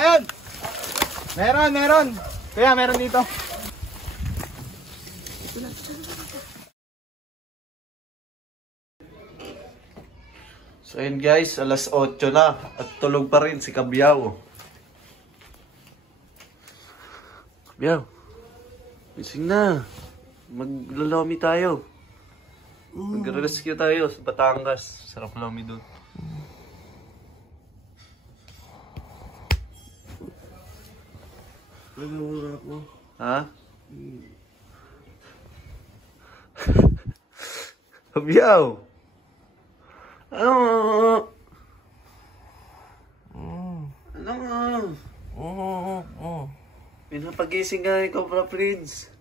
Ayun! Meron! Kaya meron dito. So yun guys, alas 8 na at tulog pa rin si Kabyaw. Kabyaw, gising na. Maglalomi tayo. Mag-rescue tayo sa Batangas. Sarap lomi doon. Nagawala ko. Ha? Kabyaw! Ano? Pinapagising nga ni Cobra Prince.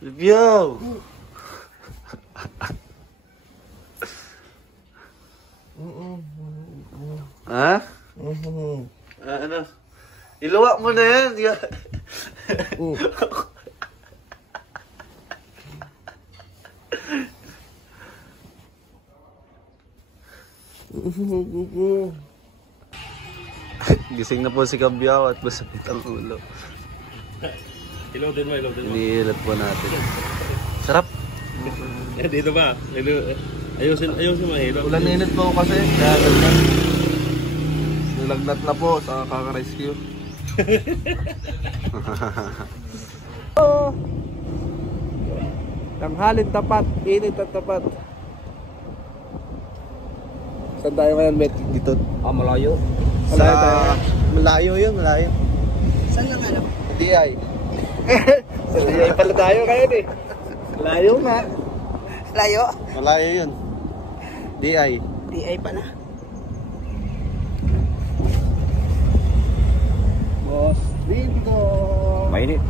Kabyaw! Ha? Ano? Iluwa mo na yan. Gising na po si Kabyaw at masakit ang ulo. Iloadin mo. Iniilat po natin. Sarap. Dito ba? Ayusin mo hilo. Ulan init po kasi. Kaya ganyan. Nilagnat na po sa kaka-rescue. Tanghalin tapat. Init at tapat. Saan tayo ngayon, Bet? Dito. Malayo. Malayo yun, malayo. Saan lang alam? Sa DI. Sa DI pala tayo ngayon eh. Malayo nga. Layo? Malayo yun. DI. DI pa na. Boss Dindo. Mainit.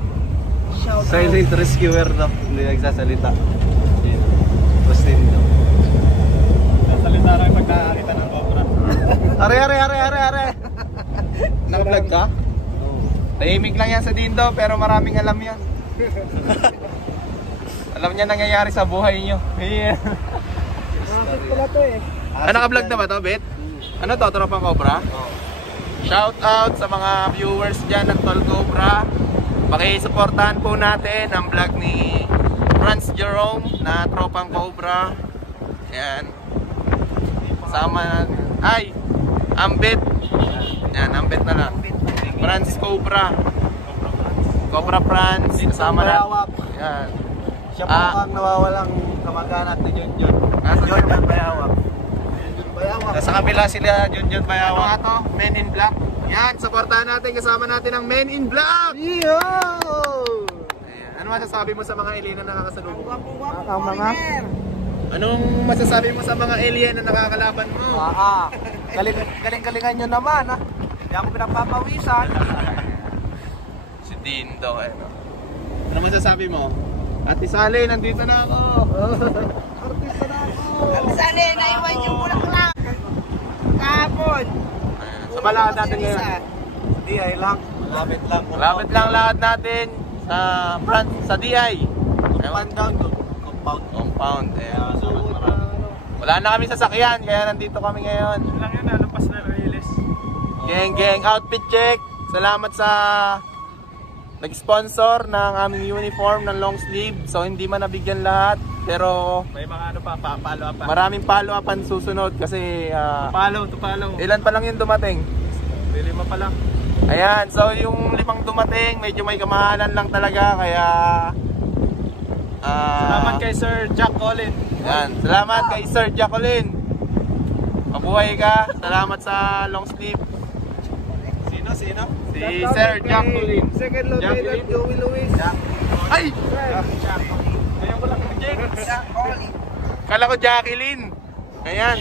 Shout out. Silent rescuer na. Hindi nagsasalita. Boss Dindo. Sasalita na yung pagkakakita ng Cobra. Are. Naka-vlog ka? Tahimik lang yan sa Dindo pero maraming alam yan. Alam niya nangyayari sa buhay niyo. Yeah. Bakit pala to eh? Naka-vlog na ba to, Bet? Ano to, Tropang Cobra? Shout out sa mga viewers dyan ng Tol Cobra. Pakisuportahan po natin ang vlog ni Franz Jerome na Tropang Cobra. Yan. Sama, Ambit. Yan, Ambit na lang. Franz Cobra. Cobra Franz. Kasama na. Yan. Siya po ang nawawalang kamag-anak ni Junjun. Junjun Bayawak. Nasa kabila sila, Junjun Bayawak. Ano to? Men in Black. Yan, supportahan natin. Kasama natin ang Men in Black. Yo! Ano masasabi mo sa mga alien na nakakasalubong? Ang mga? Anong masasabi mo sa mga alien na nakakalaban mo? Galing-galingan nyo naman ha. Hindi ako pinagpapawisan. Si Dindo eh. No? Ano masasabi mo? Ate Sally, nandito na ako. Artista na ako. Sali, naiwan yung bulaklak. Kahapon. Sa balakad natin ngayon. DI lang. Malapit lang. Malapit lang lakad natin sa front, sa DI. Compound. Compound. Wala na kami sasakyan, kaya nandito kami ngayon. Lang yun, nalampas na release. Geng, outfit check. Salamat sa nag-sponsor ng aming uniform ng long sleeve. So hindi man nabigyan lahat, pero May mga follow up pa. maraming follow-upan susunod kasi To follow. ilan pa lang yung dumating. Lima pa lang. Ayan, so yung 5 dumating, medyo may kamahalan lang talaga, kaya Salamat kay Sir Jack Colin. yan, salamat kay Sir Jacqueline. Mabuhay ka. Salamat sa long sleeve. Sino? Si Sir Jacqueline. Second Lieutenant Joey Luis. Ay! Ngayon ko lang James. Kala ko Jacqueline. Ayan.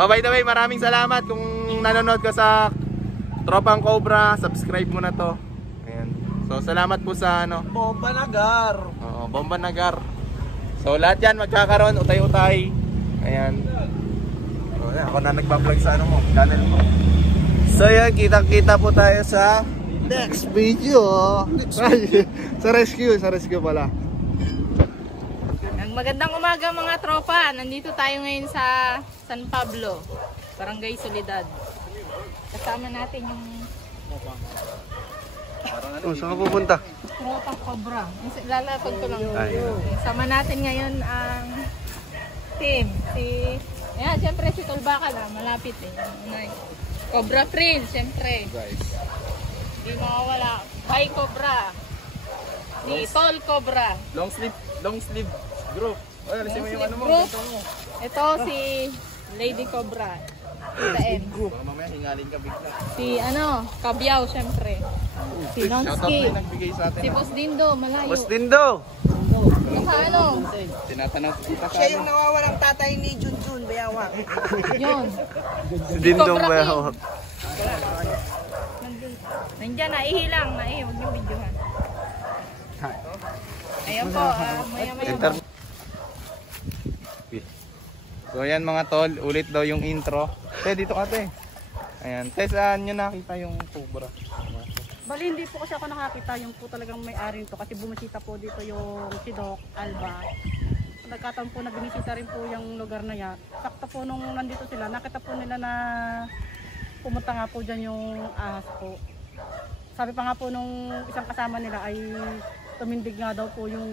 Oh, by the way, maraming salamat kung nanonood ka sa Tropang Cobra. Subscribe mo na to. Ayan. So, salamat po sa ano. Bomba Nagar. Oo, Bomba Nagar. So, lahat yan magkakaroon. Utay-utay. Ayan. Oh, ako na nagbablog sa ano mo, channel mo. So yan, kitang-kita po tayo sa next video. Sa rescue pala. Magandang umaga mga tropa. Nandito tayo ngayon sa San Pablo, Barangay Soledad. Kasama natin yung Saan ka pupunta? Tropa Cobra. Lalapag ko lang. Ayun. Sama natin ngayon ang team. Ayan, siyempre si Tolbaka na, malapit eh. Cobra Prince, siyempre. Guys. Hindi mawawala. Hi Cobra. Si Tol Cobra. Long sleeve group. Ay, alisin mo yung ano mo. Group. ganito mo. Ito si Lady Cobra. Ito Baka mamaya hingalin ka bigla. Si Kabyao syempre. Si Shoutout Nonski. na yung nagbigay sa atin. Si Boss Dindo, malayo. Boss Dindo! Saka Tinatanong kita sa Siya yung nawawalang tatay ni Junjun, Bayawak. Yun. Si Dindong Cobra King. Bayawak. Nandyan, naihilang. Huwag niyong videohan. Ayan po, maya-maya po. So ayan mga tol, ulit daw yung intro. Te, dito ka te. Ayan, te, saan nyo nakita yung Cobra? Bali, hindi po kasi ako nakakita yung po talagang may-ari to kasi bumisita po dito yung si Doc Alba. Nagkataon po na binisita rin po yung lugar na yan. Sakto po nung nandito sila, nakita po nila na pumunta nga po dyan yung ahas po. Sabi pa nga po nung isang kasama nila ay tumindig nga daw po yung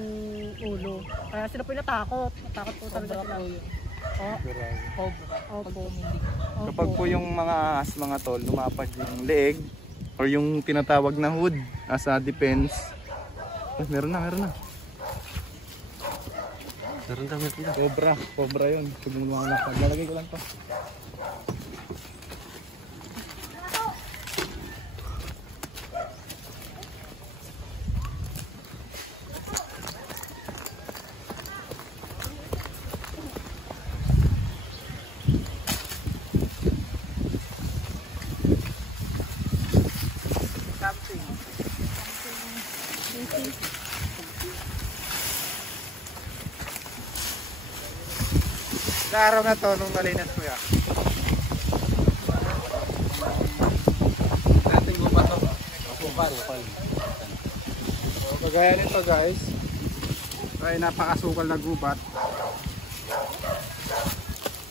ulo. Kaya sila po natakot. Natakot po talaga sila. Opo. Kapag po yung mga ahas mga tol, lumapag yung leeg or yung tinatawag na hood as a defense. Meron na. Meron na. Cobra yun. Pag mga lakad, lalagay ko lang to. Sa araw na to, nung malinas ko yan. Ating gupa to. Kupal. So, kagaya nito guys, ay napakasukal na gubat.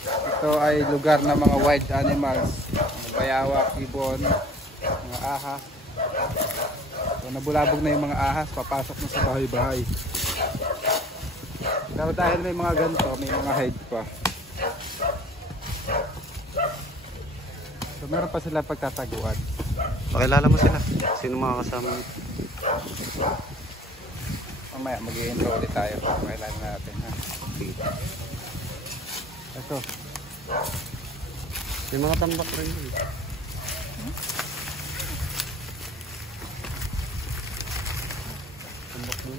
Ito ay lugar ng mga wild animals, mga bayawak, ibon, mga ahas. So, nabulabog na yung mga ahas, papasok na sa bahay-bahay. Pero dahil may mga ganito, may mga hide pa. So meron pa sila pagtataguan. Pakilala mo sila. Sino mga kasama mo? Mamaya mag-i-intro ulit tayo. Pakilala natin ha. Ito. May mga tambak rin yun. Tambak mo?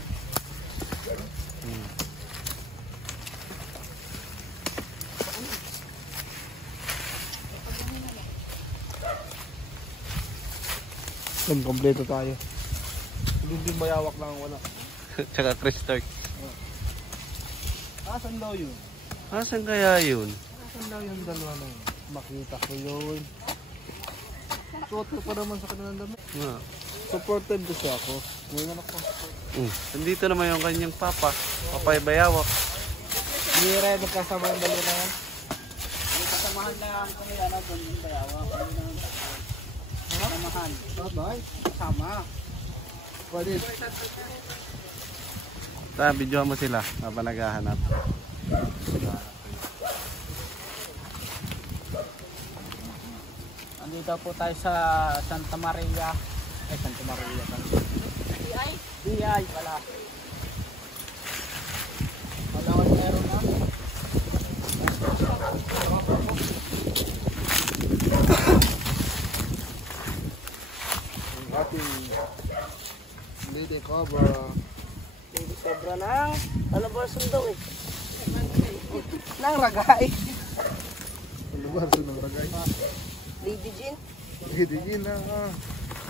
Kompleto tayo. Hindi bayawak lang wala. Tsaka Chris Stark. Asan daw yun? Asan kaya yun? Asan daw yung dalawa na yun? Makita ko yun. Suot ko pa naman sa kanilang damit. Nga. Supported kasi ako. Ngayon ako. Nandito naman yung kanyang papa. Papay Bayawak. Hindi rin magkasama yung dalawa na yan. Kasamahan na kami doon yung Bayawak. Kasamahan. Bye. Sama. Pwede. Videohan mo sila habang naghahanap. Andito po tayo sa Santa Maria. Santa Maria. DI pala. Palawan meron na. Ang ating Lady Cobra. Lady Cobra ng talabasan daw eh. Nang ragay. Ang lugar sa ng ragay. Lady Jean. Lady Jean na.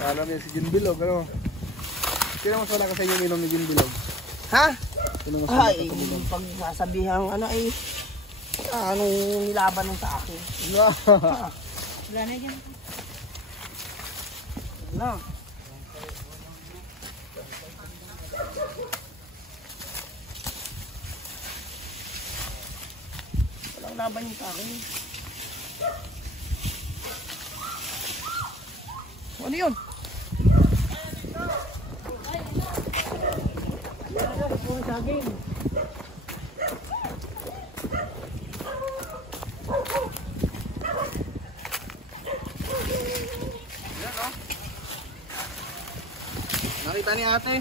Alam niya si Jean Bilog. Ano? Sino mas wala ka sa inyo minom ni Jean Bilog? Ha? Sino mas wala ka Ay, sa minom? pag sasabihan anong nilaban ng sa akin. Wala na dyan. Na. laban yung sa akin. Ano yun? Saging. Nakita ni ate.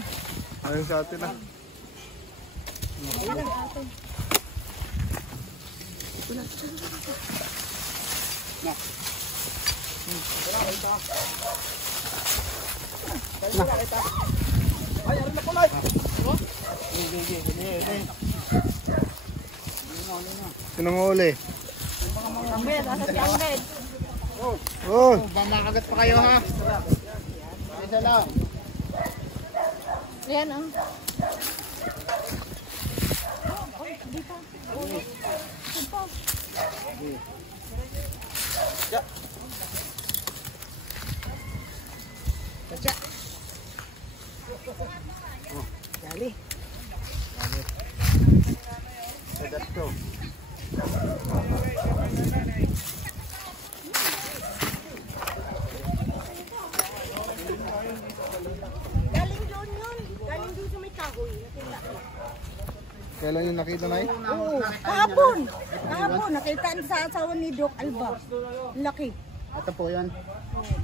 Ayun sa atin na. Sinong uli? Ambed, asa si Ambed? Oh! Makagat pa kayo ha. Isa lang. Ayan oh. Dali. Sadat ko. Galing doon yun. Galing doon sa may kahoy. Nakita ko. Kailan yung nakita na Oo, kahapon. Kahapon, nakita sa asawa ni Doc Alba. Laki. Ito po yan.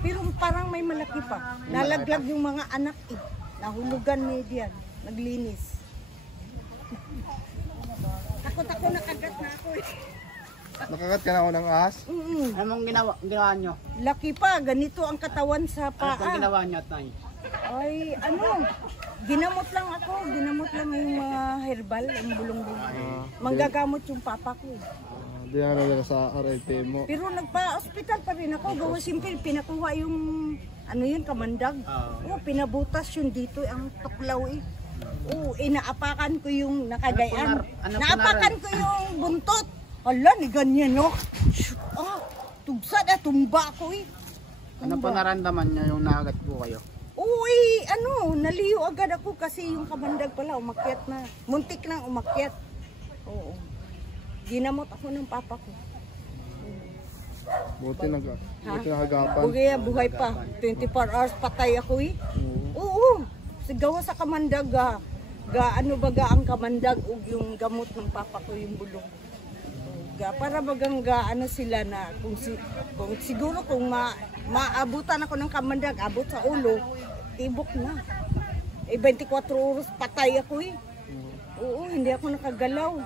Pero parang may malaki pa. Nalaglag yung mga anak eh. Nahulugan ni Dian. Naglinis. Takot ako nakagat na ako eh. Nakagat ka na ako ng ahas? Anong ginawa nyo? Laki pa, ganito ang katawan sa Ano paa. pong ginawa nyo, Tay? Ay, ano, ginamot lang ako. Ginamot lang yung mga herbal, yung bulong-bulong. Manggagamot yung papa ko. Di na nalala sa RLT mo. Pero nagpa-hospital pa rin ako. Gawa simple, pinakuha yung, ano yun, kamandag. Oo, pinabutas yun dito, ang tuklaw eh. Oo, inaapakan ko yung nakagayan. Ano Naapakan ko yung buntot. Hala, ni ganyan no. Ah, tugsad tumba ako eh. Ano po naramdaman nyo yung nakagat po kayo? Uy, ano, naliyo agad ako kasi yung kamandag pala umakyat na. Muntik nang umakyat. Oo. Ginamot ako ng papa ko. Buti nakagapan. Buhay pa. 24 hours patay ako eh. Oo. Sigawa sa kamandag ano baga ang kamandag ug yung gamot ng papa ko yung bulong. Para bagang ano sila na kung siguro kung maabutan ako ng kamandag, abot sa ulo, tibok na. 24 oras patay ako eh. Oo, hindi ako nakagalaw.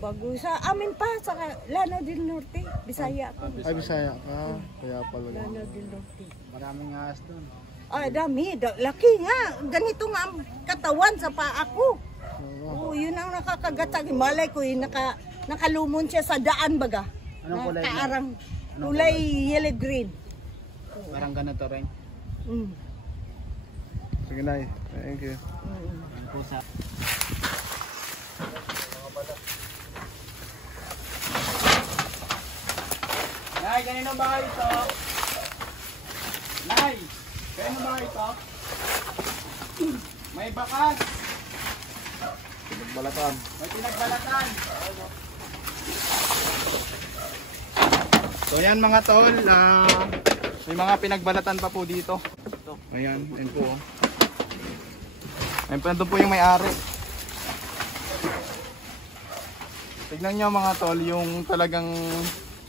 Bago sa amin pa, sa Lanao del Norte, Bisaya ako. Ay, Bisaya ka. Kaya pala. Lanao del Norte. Maraming ahas doon. Ay, dami. Laki nga. Ganito nga ang katawan sa paa ko. Oo, yun ang nakakagatag. Malay ko, nakalumon siya sa daan baga. Anong kulay niya? Kaarang. Kulay yellow green. Parang ganito rin. Sige na eh. Thank you. Ang pusa. Nay, kanino ba ito? Nay, kanino ba ito? May bakas. Balatan. May pinagbalatan. So yan mga tol, may mga pinagbalatan pa po dito. Ayan, yan po. Ayan po, nandun po yung may-ari. Tignan nyo mga tol, yung talagang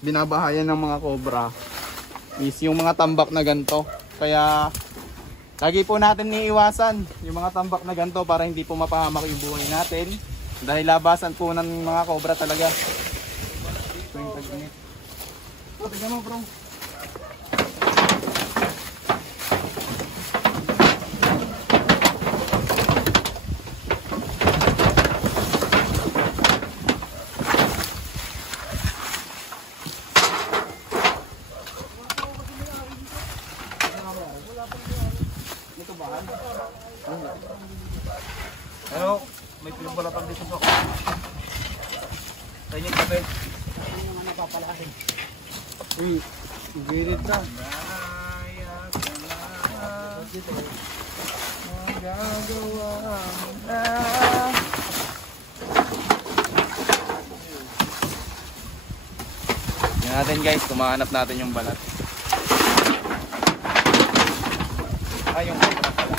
binabahayan ng mga cobra is yung mga tambak na ganito. Kaya lagi po natin iiwasan yung mga tambak na ganito para hindi po mapahamak yung buhay natin. Dahil labasan po ng mga cobra talaga. Ito yung tag-init. Oh, tignan mo bro. Ano? May pinagbalatan dito sa ako. Sa inyong kape. Ano yung mga napapalahin? Uy, gilid na. Magagawa mo na. natin guys, kumahanap natin yung balat. Ay, yung cobra pala.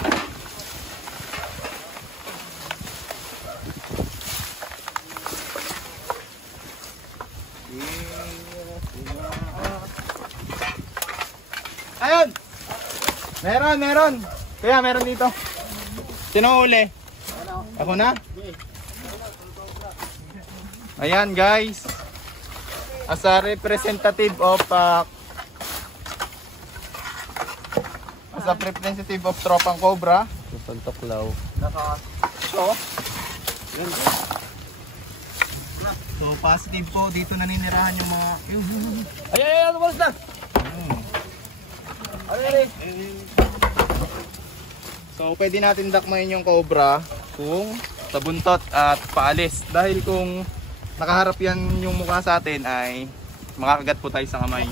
Ayun! Meron! Kaya meron dito. Sino uli? Ako na? Ayan guys. As a representative of Tropang Cobra. Pantoklaw. So positive po dito naninirahan yung mga Ay, lumalas na! So pwede natin dakmain yung cobra kung sa buntot at paalis. Dahil kung nakaharap yan yung mukha sa atin ay makakagat po tayo sa kamay.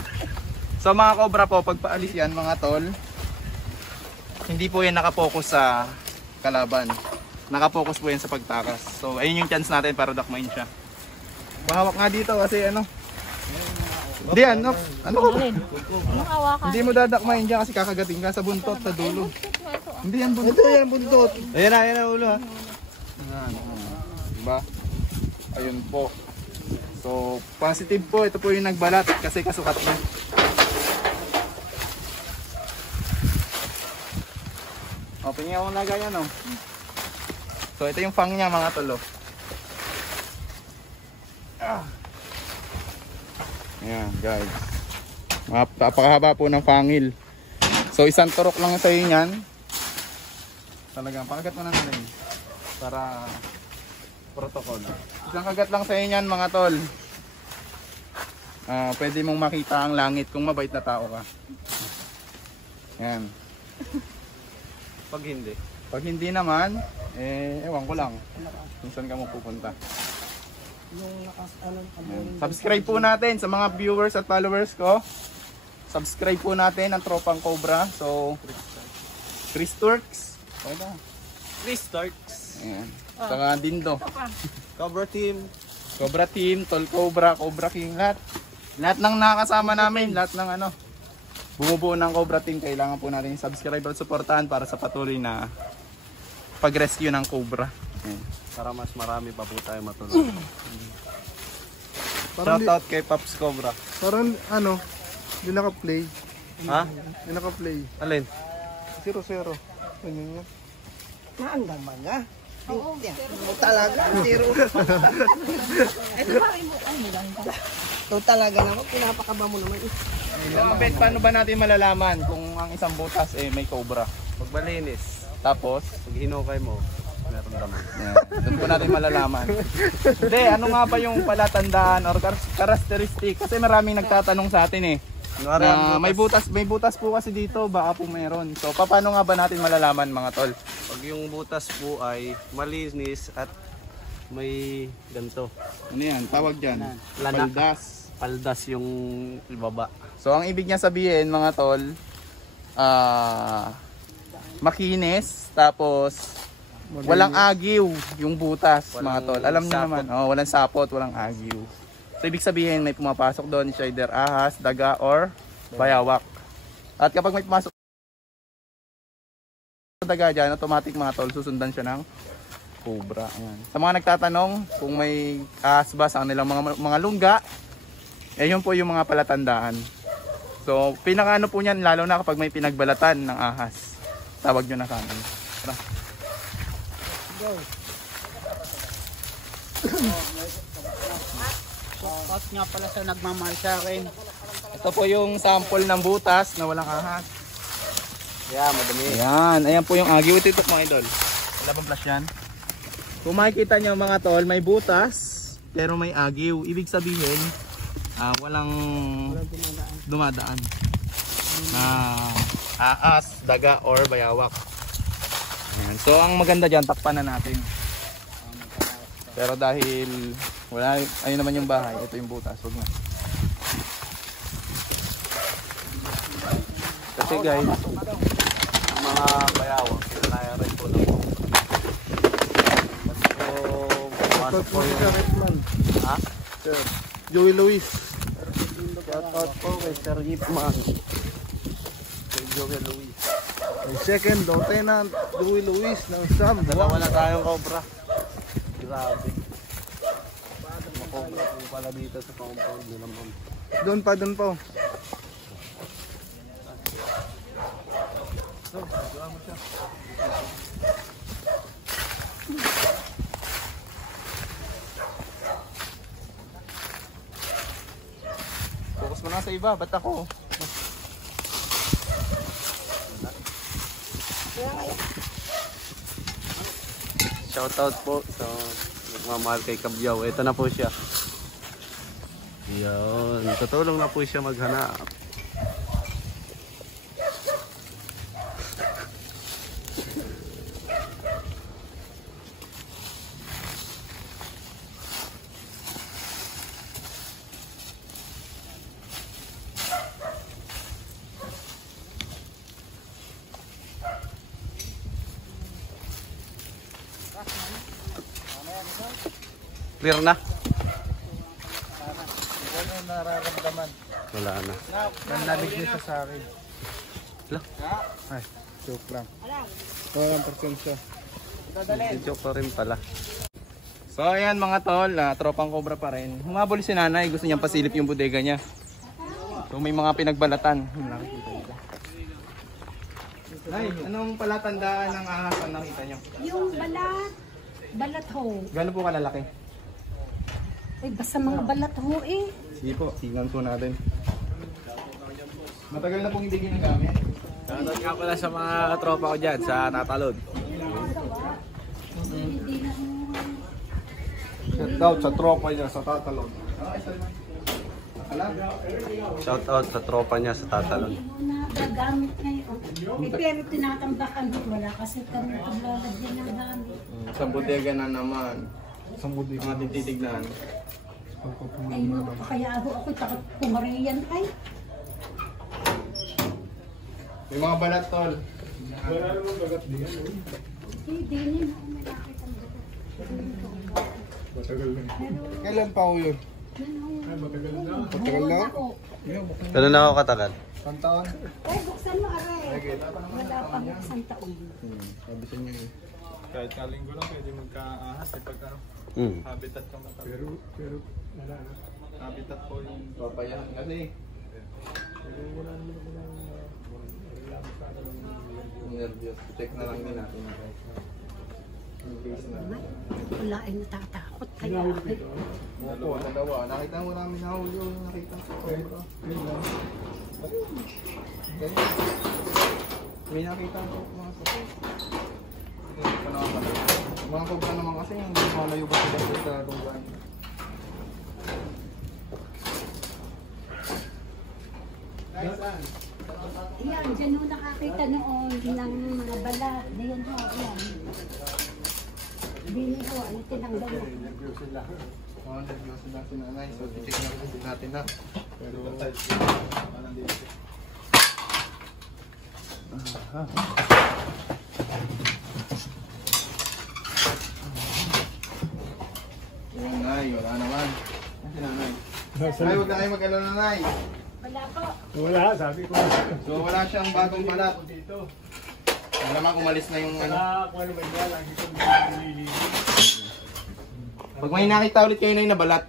So mga cobra po, pag paalis yan mga tol, hindi po yan nakapokus sa kalaban. Nakapokus po yan sa pagtakas. So ayun yung chance natin para dakmain siya. Bahawak nga dito kasi ano. Hindi ano ko? Anong hawakan? Hindi mo dadakmain dyan kasi kakagating ka sa buntot, sa dulo. Hindi yan buntot. Ito yan, buntot. Ayan na ulo ha. Ayan. Diba? Ayun po. So, positive po. Ito po yung nagbalat kasi kasukat na. O, pingin ako na ganyan, no? So, ito yung fang niya, mga tolo. Ayan, guys. Napakahaba po ng fangil. So, isang turok lang sa iyo yan. Talagang, pakagat mo na natin. Para protocol. Isang kagat lang sa inyo yan mga tol. Pwede mong makita ang langit kung mabait na tao ka. Yan. Pag hindi naman, ewan ko lang kung saan ka mapupunta. Yan. Subscribe po natin sa mga viewers at followers ko. Subscribe po natin ang Tropang Cobra. So, Chris Turks. Okay na. Chris Starks. Ayan. Saka Dindo. Cobra Team. Cobra Team, Tol Cobra, Cobra King, lahat. Lahat ng nakakasama namin, lahat ng ano, bumubuo ng Cobra Team, kailangan po natin subscribe at supportahan para sa patuloy na pag-rescue ng Cobra. Ayan. Para mas marami pa po tayo matulungan. Shoutout kay Pops Cobra. Parang ano, hindi naka-play. Ha? Hindi naka-play. Alin? 0-0. Ganyan yan. Maandang mga. Oo. Talaga, zero. Ito pa rin mo. Ay, nilang pa. Ito talaga naman, pinapakaba mo naman. Bet, paano ba natin malalaman kung ang isang butas may Cobra? Pag malinis, Tapos, pag hinukay mo, meron naman. doon po natin malalaman. Hindi, ano nga ba yung palatandaan or characteristic? Kasi maraming nagtatanong sa atin na may butas po kasi dito, baka po meron. So, paano nga ba natin malalaman mga tol? Pag yung butas po ay malinis at may ganito. Ano yan? Tawag dyan? Lana. Paldas. Paldas yung ibaba. So, ang ibig niya sabihin mga tol, makinis, tapos walang agiw yung butas mga tol. Alam niyo naman, walang sapot, walang agiw. So, ibig sabihin may pumapasok doon, either ahas, daga, or bayawak. At kapag may pumasok sa daga dyan, automatic mga tol, susundan siya ng Cobra. Ayan. Sa mga nagtatanong kung may ahas ba sa kanilang mga lungga, yun po yung mga palatandaan. So, pinakaano po niyan, lalo na kapag may pinagbalatan ng ahas. Tawag nyo na sa amin. Tara. Shoutout nga pala sa nagmamahal sa akin. Ito po yung sample ng butas na walang ahas. Yeah, madami. Ayan, ayan po yung agiw. Ito mga idol. Wala bang flash yan? Kung makikita nyo mga tol, may butas, pero may agiw. Ibig sabihin, walang dumadaan. Ahas, daga, or bayawak. Ayan. So, ang maganda dyan, takpan na natin. Pero dahil wala, ayun naman yung bahay, ito yung butas. Huwag na. Kasi guys, Mga bayawak, kaya rin po ng pumasok po yung... Ha? Joey Luis. Shoutout po kay Sir Yipman. Kay Joey Luis. May second Lieutenant Louis Luis ng Sam. Dalawa na tayong cobra. Grabe. Makobra po pala dito sa compound nila, ma'am. Doon pa. Focus mo na sa iba, ba't ako? Shoutout po sa nagmamahal kay Kabyaw. Ito na po siya. Yan. Tutulong na po siya maghanap. Clear na? Ano yung nararamdaman? Wala na. Nanlamig niya sa akin. Wala. Ay, joke lang. Walang persensya. Si joke pa rin pala. So ayan mga tol, tropang cobra pa rin. Humabol si nanay, gusto niyang pasilip yung bodega niya. So may mga pinagbalatan. Yung nakikita nila. Nay, anong palatandaan ng ahas ang nakita niyo? Yung balat ho. Gano'n po kalalaki? Ay, basta mga balat ho eh. Sige po, tingnan po natin. Matagal na pong hindi ginagamit. Shoutout nga pala sa mga tropa ko dyan sa Tatalon. Shoutout sa tropa niya sa Tatalon. Shoutout sa tropa niya sa Tatalon. Nagagamit ngayon. Eh, pero tinatambakan ho. Wala kasi kami paglalagyan ng gamit. Sa bodega na naman. Sa bodega natin titignan. Ay, kaya ako takot pumariyan ay. May mga balat tol. Hindi din ako may nakita mo. Kailan pa ako yun? Matagal na? Ganun na ako katagal. Isang taon? Ay, buksan mo aray. Wala pang isang taon. Sabi sa inyo. Kahit kalinggo lang pwede magka-ahas eh pagka habitat ka mata. Pero wala na. Habitat po yung Papayahan kasi. Nervyos. Check na lang din natin. In case na. Wala ay natatakot. Kaya ay. Opo, dalawa. Nakita mo namin nahuli yung nakita sa cobra. May nakita ko mga support. Mga cobra naman kasi yung malayo ba sila sa lunggan. Yan, dyan ho nakakita noon ng mga balat. Diyan ho, yan. Dini ho, ano tinanggal na. Oo, nervyos sila si nanay. So, check na kasi natin na. Pero, nanay, wala naman. Kasi nanay. Ay, huwag na kayo mag-alala, nanay. Wala po. wala, sabi ko. So, wala siyang bagong balat. Wala naman umalis na yung ano. Kung ano ba yan, lagi ko nililinis. Pag may nakita ulit kayo na yung nabalat.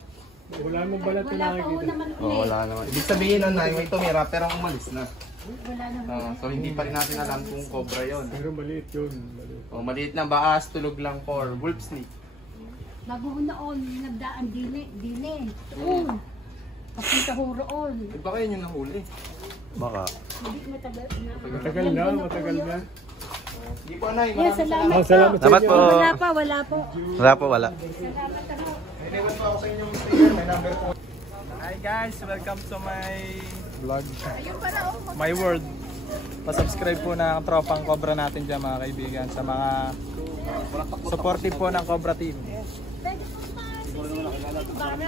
Wala mong balat na Wala pa ho nakikita. naman Oo, ulit. wala naman. Ibig sabihin nun, nay, may tumira pero umalis na. Wala naman. So, hindi pa rin natin alam kung cobra yon. Pero maliit yun. Maliit. Maliit na baas, tulog lang for wolf snake. Bago noon, nagdaan dili. Oo. Pakita ho roon. Eh, baka yun yung nahuli. Baka. Hindi matagal na. Matagal na, matagal na. Hindi po, nay. Yeah, salamat po. Salamat Salamat po. Wala pa, wala po. Wala po, wala. Salamat po. Iniwan pa ako sa inyong sticker. May number po. Hi guys, welcome to my Vlog. my world. Pa-subscribe po ng tropang Cobra natin dyan mga kaibigan sa mga supportive po ng Cobra team.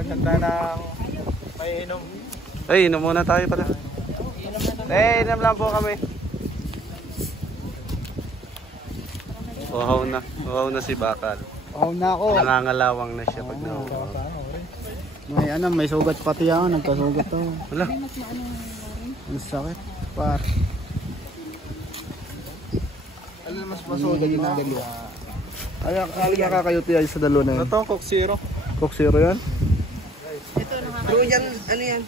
Ganda ng may inom. Ay, inom muna tayo pala. Inom lang po kami. Uhaw na si Bakal. Oh na ako. Nangangalawang na siya pag nauhaw. May sugat pati ako, nagkasugat ako. Wala. Ang sakit. Par. Ano mas masugat yung dalawa? Alin nakakayuti ay sa dalawa na yun? Ito, Coke Zero. Coke Zero yan? Royal, ano yan?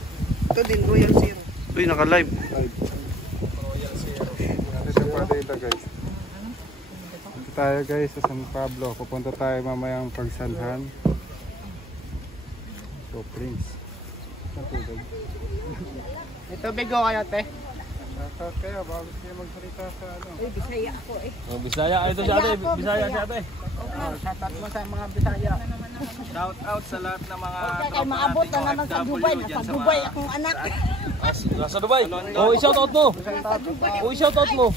Ito din, Royal Zero. Uy, naka-live. Ito pa dito guys. Ito tayo guys sa San Pablo. Pupunta tayo mamayang pagsanhan. So Prince. Ito, bigo kayo, te. Shoutout kayo, bago kayo magsalita sa ano. Uy, Bisaya ako eh. Oh, Bisaya. Ito si ate. Bisaya si ate. Shoutout mo sa mga Bisaya. Shout out sa lahat ng mga Kaya maabot na naman sa Dubai. Nasa Dubai akong anak. Nasa Dubai. Oh, i-shout out mo. Oh, i-shout out mo.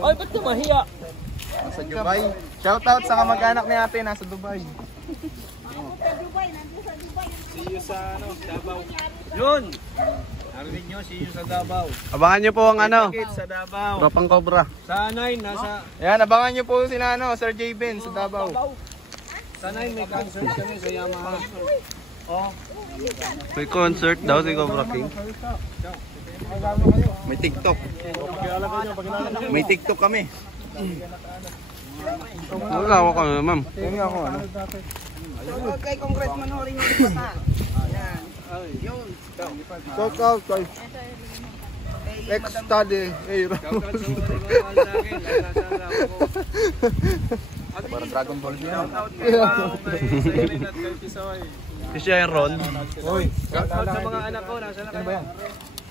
Ay, ba't ka mahiya? Nasa Dubai. Shoutout sa kamag-anak ni ate, nasa Dubai. See you sa Davao. Yun. Narinig nyo, see you sa Davao. Abangan nyo po ang Sa Davao. Tropang Cobra. Sa 9, nasa... Ayan, abangan nyo po sila Sir J. Ben sa Davao. Sa 9, may concert kami sa Yamaha. Oh. May concert daw si Cobra King. May TikTok. May TikTok kami. Wala ako kami, ma'am. Tingnan ako ano. Kay Congressman Horing Pata. Yan. Yun. Shout out kay ex-study era. Para Dragon Ball niya. Si Sharon. Uy, shout out sa mga anak ko. Nasa na kayo?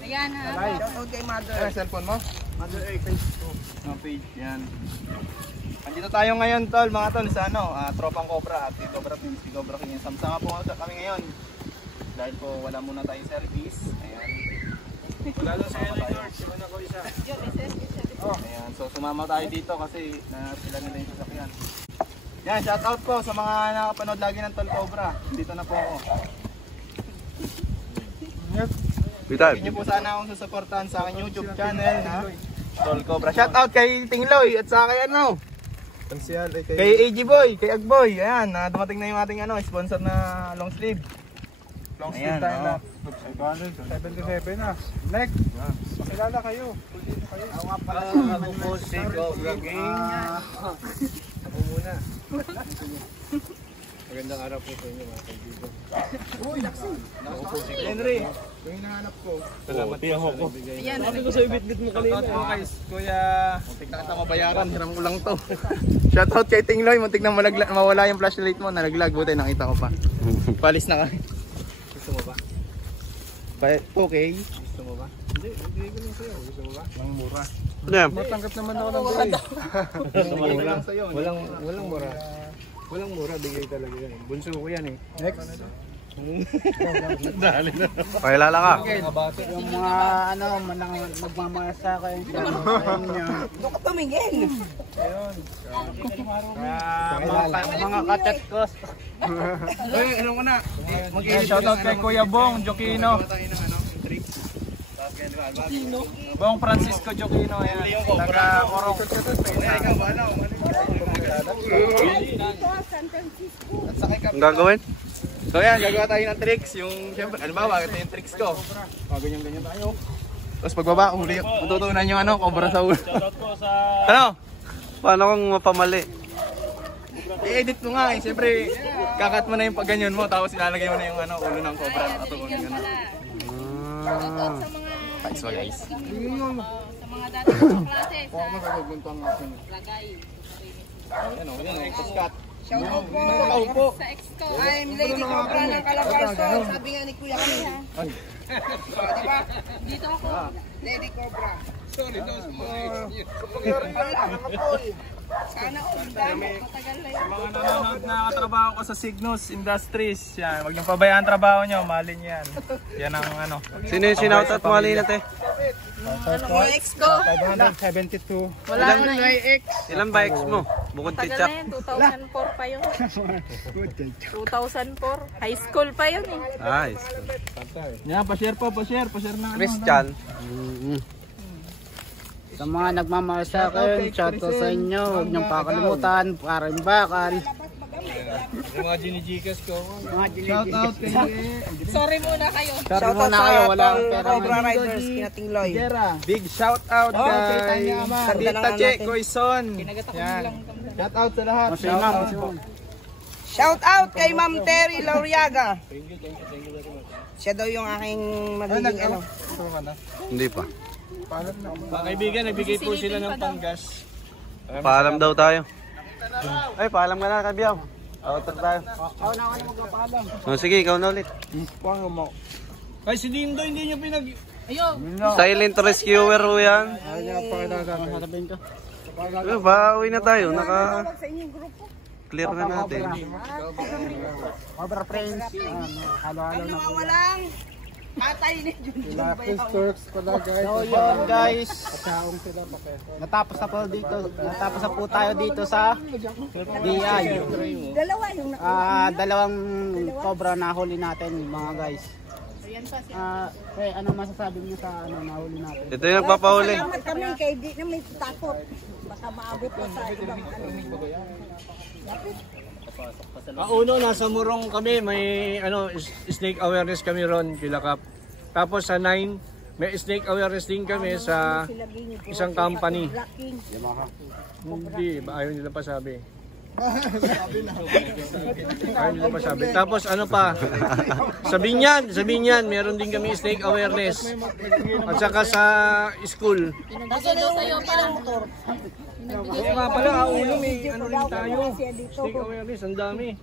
Ayan ha. Shout out kay Mother. Ay, cellphone mo? Mother A Facebook. No page yan. Andito tayo ngayon tol, mga tol sa Tropang Cobra at si Cobra Prince, si Cobra King. Samsama po kami ngayon. Dahil po wala muna tayong service. Ayan. Lalo sa George, naman ako isa. Ayan, so sumama tayo dito kasi sila nila yung sasakyan. Yan, shout out po sa mga nakapanood lagi ng Tol Cobra. Dito na po ako. Pwede nyo po sana akong susuportahan sa aking YouTube channel na Tol Cobra. Shout out kay Tingloy at sa kay kay AG Boy, kay Agboy. Ayan, dumating na yung ating sponsor na long sleeve. Long sleeve time na. 77 na. Next. Makilala kayo. Ako nga pala. Ako po si Cobra King. Ako muna. Magandang araw po sa inyo mga kaibigan. Uy, Jackson. Ako po si Henry. Yung hinahanap ko. Salamat po sa nabigay. Sabi ko sa ibit-bit mo kanina. Shout out po guys, Kuya. Muntik na kita mabayaran, hiram ko lang to. Shoutout kay Tingloy, muntik na mawala yung flashlight mo, nalaglag, buti nakita ko pa. Palis na kami. Gusto mo ba? Okay. Gusto mo ba? Hindi, bigay ko lang sa'yo. Gusto mo ba? Ang mura. Matanggap naman ako ng bigay. Walang mura. Walang mura, bigay talaga yan. Bunso ko yan eh. Next. Dali na. Pakilala ka. Yung mga nagmamahal sa akin. Doon ka tumingin. Mga kachat ko. Uy, ano ko na? Shoutout kay Kuya Bong Jokino. Bong Francisco Jokino. Taga-Orong. Ang gagawin? So yan, gagawa tayo ng tricks. Yung, syempre, halimbawa, ito yung tricks ko. Ganyan-ganyan tayo. Tapos pagbaba, huli, matutunan yung cobra sa ulo. Shoutout po sa... Ano? Paano kung mapamali? I-edit mo nga eh. Siyempre, kakat mo na yung pagganyan mo, tapos ilalagay mo na yung ulo ng cobra. Shoutout sa mga... Thanks ba guys? Sa mga dati sa klase. Huwag mo sasagunto ang akin. Lagay. Yan, kuskat. Shout out po. Sa ex ko. I'm Lady Cobra ng Calabarzon. Sabi nga ni Kuya Kami ha. Diba? Dito ako. Lady Cobra. Sorry, dos mo. Sana all dami. Matagal na yun. Mga nanonood na katrabaho ko sa Cygnus Industries. Yan, wag niyong pabayaan trabaho niyo, mahalin yan. Yan ang Sino yung sinautat mo alin natin? Yung ex ko. 572. Wala na yung ex. Ilan ba ex mo? Bukod kay Tagal Chap. na yun. 2004 pa yun. 2004. High school pa yun eh. Nice. Yan, pa-share na Christian. Sa mga nagmamahal sa akin, shout out sa inyo. Huwag niyong pakalimutan, Paring Bakal. Yung mga ginigikas ko. Shout out kay Sorry muna kayo. Shout out sa Cobra Riders, kinating Loy. Big shout out kay Tita Che Coison. Yan. Shout out sa lahat. Shout out kay Ma'am Terry Lauriaga. Siya daw yung aking magiging ano. Hindi pa. Mga kaibigan, nagbigay po sila ng panggas. Paalam daw tayo. Ay, paalam ka na, Kabiyaw. Outer tayo. Sige, ikaw na ulit. Ay, si Dindo, hindi nyo pinag... Silent rescuer ho yan. Pauwi na tayo. Clear na natin. Cobra Friends. Halo-halo na po. Walang patay ni Junjun Bayaw. So yun guys. Natapos na po dito. Natapos na po tayo dito sa DI. Dalawang cobra na huli natin mga guys. Anong masasabi niyo sa nahuli natin? Ito yung nagpapahuli. Salamat kami kay di na may takot. Baka maabot pa sa ibang Uno, nasa Murong kami, may snake awareness kami ron, Kilakap. Tapos sa 9, may snake awareness din kami sa isang company. Hindi, ayaw nila pa sabi. Ayaw nila pa sabi. Tapos ano pa, sa Binyan, meron din kami snake awareness. At saka sa school. Nasa daw sa'yo pa. Oo nga pala, ulo may ano rin tayo. Snake awareness, ang dami.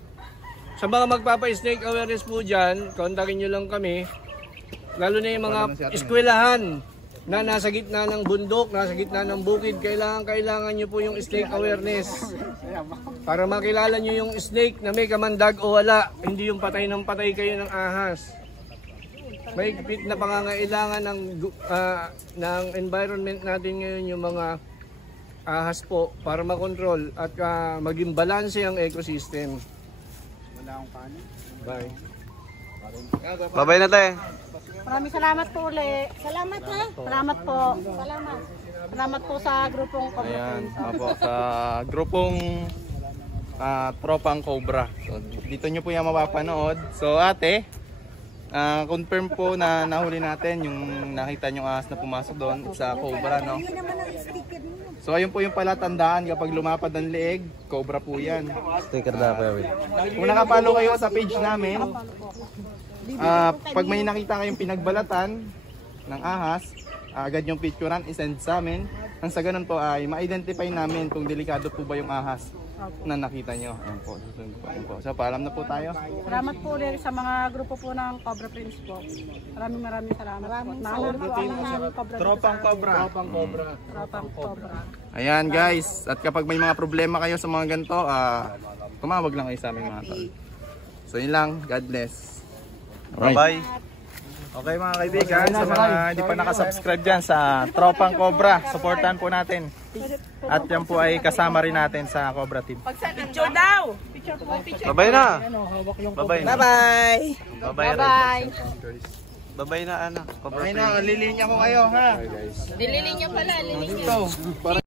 Sa mga magpapa-snake awareness po dyan, kontakin nyo lang kami. Lalo na yung mga eskwelahan na nasa gitna ng bundok, nasa gitna ng bukid, kailangan nyo po yung snake awareness. Para makilala nyo yung snake na may kamandag o wala, hindi yung patay ng patay kayo ng ahas. May higpit na pangangailangan ng environment natin ngayon yung mga ahas po para makontrol at maging balanse ang ecosystem. Wala akong kanin. Bye. Babay na tayo. Maraming salamat po ulit. Salamat ha. Salamat po. Salamat po sa grupong Cobra Ayan, Friends. opo, sa grupong Tropang Cobra. So, dito nyo po yan mapapanood. So ate, confirm po na nahuli natin yung nakita nyo ahas na pumasok doon sa Cobra, no? Yun naman ang sticker mo. So ayun po yung palatandaan kapag lumapad ang leeg, Cobra po yan. Sticker na pa yun. Kung nakapalo kayo sa page namin, pag may nakita kayong pinagbalatan ng ahas, agad yung picturean, isend sa amin. Ang sa ganun po ay ma-identify namin kung delikado po ba yung ahas na nakita nyo. Ayan po, ayan po. So paalam na po tayo. Salamat po ulit sa mga grupo po ng Cobra Friends po. Maraming salamat po. Tropang Cobra. Tropang Cobra. Ayan guys, at kapag may mga problema kayo sa mga ganito, tumawag lang kayo sa aming mga tol. So yun lang, God bless. Bye-bye. Okay mga kaibigan, sa mga hindi pa nakasubscribe dyan sa Tropang Cobra, supportan po natin. At yan po ay kasama rin natin sa Cobra Team. Picture daw! Babay na. Babay na. Bye-bye! Babay. Babay na, Cobra Ay Friends. na, lilinya ko kayo ha. Dililinya pala, lilinya.